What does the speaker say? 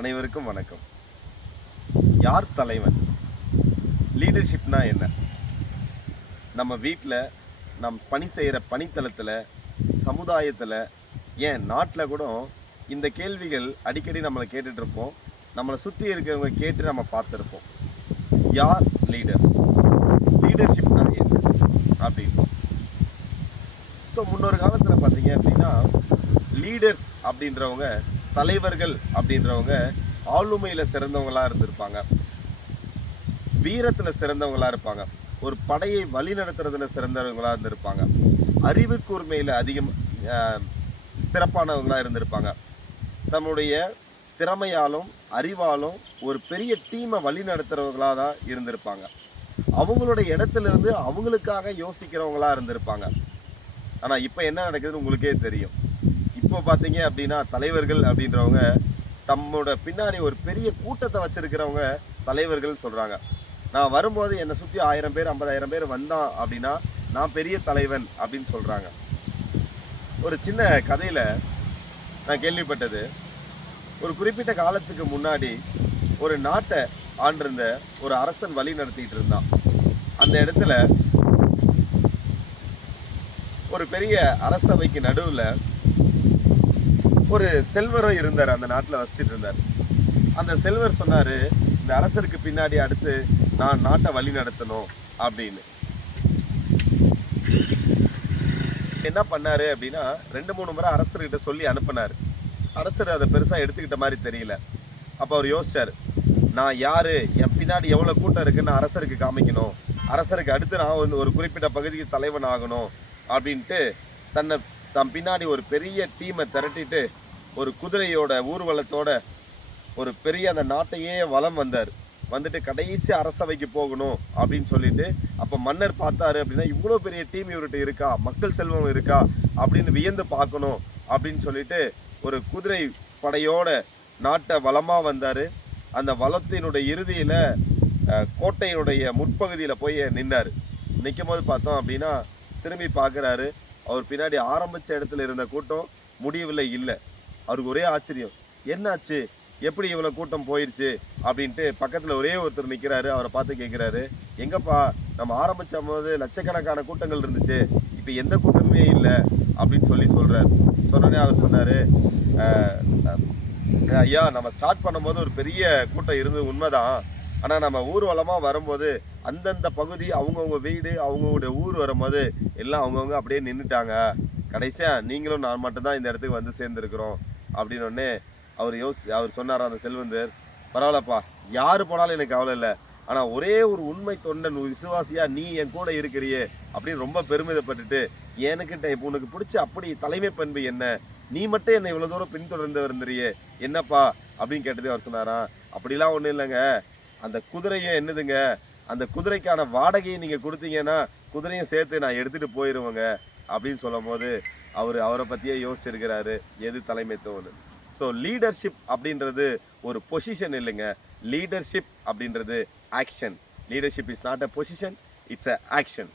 அனைவருக்கும் வணக்கம். யார் தலைவன்? லீடர்ஷிப்னா என்ன? நம்ம வீட்டில் நம் பணி செய்கிற பணித்தளத்தில் சமுதாயத்தில் ஏன் நாட்டில் கூட இந்த கேள்விகள் அடிக்கடி நம்மளை கேட்டுட்ருப்போம் நம்மளை சுற்றி இருக்கிறவங்க கேட்டு நம்ம பார்த்துருப்போம். யார் லீடர் லீடர்ஷிப்னா என்ன? அப்படின்னு ஸோ முன்னொரு காலத்தில் பார்த்தீங்க அப்படின்னா லீடர்ஸ் அப்படின்றவங்க தலைவர்கள் அப்படின்றவங்க ஆளுமையில் சிறந்தவங்களா இருந்திருப்பாங்க. வீரத்தில் சிறந்தவங்களா இருப்பாங்க. ஒரு படையை வழி நடத்துறதுல சிறந்தவங்களா இருந்திருப்பாங்க. அறிவு கூர்மையில் அதிகம் சிறப்பானவங்களாக சிறப்பானவங்களா இருந்திருப்பாங்க. தன்னுடைய திறமையாலும் அறிவாலும் ஒரு பெரிய டீமை வழி நடத்துறவங்களா தான் இருந்திருப்பாங்க. அவங்களுடைய இடத்துல இருந்து அவங்களுக்காக யோசிக்கிறவங்களா இருந்திருப்பாங்க. ஆனால் இப்போ என்ன நடக்குதுன்னு உங்களுக்கே தெரியும். இப்போ பார்த்தீங்க அப்படின்னா தலைவர்கள் அப்படின்றவங்க தம்மோட பின்னாடி ஒரு பெரிய கூட்டத்தை வச்சிருக்கிறவங்க தலைவர்கள் சொல்கிறாங்க நான் வரும்போது என்னை சுற்றி ஆயிரம் பேர் ஐம்பதாயிரம் பேர் வந்தான் அப்படின்னா நான் பெரிய தலைவன் அப்படின்னு சொல்கிறாங்க ஒரு சின்ன கதையில் நான் கேள்விப்பட்டது. ஒரு குறிப்பிட்ட காலத்துக்கு முன்னாடி ஒரு நாட்டை ஆண்டிருந்த ஒரு அரசன் வழி நடத்திட்டு இருந்தான். அந்த இடத்துல ஒரு பெரிய அரசவைக்கு நடுவில் ஒரு செல்வரும் இருந்தார் அந்த நாட்டில் வசிச்சுட்டு இருந்தார். அந்த செல்வர் சொன்னார் இந்த அரசருக்கு பின்னாடி அடுத்து நான் நாட்டை வழி நடத்தணும் அப்படின்னு. என்ன பண்ணாரு அப்படின்னா ரெண்டு மூணு முறை அரசர்கிட்ட சொல்லி அனுப்பினார். அரசர் அதை பெருசாக எடுத்துக்கிட்ட மாதிரி தெரியல. அப்போ அவர் யோசிச்சார் நான் யார்? என் பின்னாடி எவ்வளோ கூட்டம் இருக்குன்னு அரசருக்கு காமிக்கணும். அரசருக்கு அடுத்து நான் வந்து ஒரு குறிப்பிட்ட பகுதிக்கு தலைவன் ஆகணும் அப்படின்ட்டு தன்னை தன் பின்னாடி ஒரு பெரிய டீமை திரட்டிட்டு ஒரு குதிரையோட ஊர்வலத்தோட ஒரு பெரிய அந்த நாட்டையே வலம் வந்தார். வந்துட்டு கடைசி அரசவைக்கு போகணும் அப்படின்னு சொல்லிட்டு அப்போ மன்னர் பார்த்தாரு அப்படின்னா இவ்வளோ பெரிய டீம் இவர்கிட்ட இருக்கா? மக்கள் செல்வம் இருக்கா? அப்படின்னு வியந்து பார்க்கணும் அப்படின்னு சொல்லிட்டு ஒரு குதிரை படையோட நாட்டை வளமாக வந்தார். அந்த வளத்தினுடைய இறுதியில் கோட்டையினுடைய முற்பகுதியில் போய் நின்னார். நிற்கும் போது பார்த்தோம் அப்படின்னா திரும்பி பார்க்குறாரு. அவர் பின்னாடி ஆரம்பிச்ச இடத்துல இருந்த கூட்டம் முடியவில்லை இல்லை. அவருக்கு ஒரே ஆச்சரியம். என்னாச்சு? எப்படி இவ்வளோ கூட்டம் போயிடுச்சு அப்படின்ட்டு பக்கத்தில் ஒரே ஒருத்தர் நிற்கிறாரு அவரை பார்த்து கேட்குறாரு எங்கப்பா? நம்ம ஆரம்பித்த போது லட்சக்கணக்கான கூட்டங்கள் இருந்துச்சு. இப்போ எந்த கூட்டமே இல்லை. அப்படின்னு சொல்லி சொல்கிறார் சொன்னோடனே அவர் சொன்னார் ஐயா நம்ம ஸ்டார்ட் பண்ணும்போது ஒரு பெரிய கூட்டம் இருந்தது உண்மைதான். ஆனால் நம்ம ஊர்வலமாக வரும்போது அந்தந்த பகுதி அவங்கவுங்க வீடு அவங்கவுடைய ஊர் வரும்போது எல்லாம் அவங்கவுங்க அப்படியே நின்றுட்டாங்க கடைசியாக நீங்களும் நான் மட்டும்தான் இந்த இடத்துக்கு வந்து சேர்ந்துருக்குறோம். அப்படின்னு அவர் யோசி அவர் சொன்னார் அந்த செல்வந்தர்? பரவாயில்லப்பா யார் போனாலும் எனக்கு கவலை இல்லை. ஆனால் ஒரே ஒரு உண்மை தொண்டன் ஒரு விசுவாசியா நீ என் கூட இருக்கிறியே அப்படின்னு ரொம்ப பெருமிதப்பட்டுட்டு எனக்கிட்ட இப்போ உனக்கு பிடிச்ச அப்படி தலைமை பண்பு என்ன? நீ மட்டும் என்னை இவ்வளோ தூரம் பின்தொடர்ந்து வந்துறியே என்னப்பா? அப்படின்னு கேட்டதே அவர் சொன்னாராம் அப்படிலாம் ஒன்றும் இல்லைங்க. அந்த குதிரையும் என்னதுங்க? அந்த குதிரைக்கான வாடகையை நீங்கள் கொடுத்தீங்கன்னா குதிரையும் சேர்த்து நான் எடுத்துகிட்டு போயிடுவேங்க அப்படின்னு சொல்லும் போது அவர் அவரை பற்றியே யோசிச்சிருக்கிறாரு. எது தலைமைத்துவம்னு ஸோ லீடர்ஷிப் அப்படின்றது ஒரு பொசிஷன் இல்லைங்க. லீடர்ஷிப் அப்படின்றது action leadership is not a position it's a action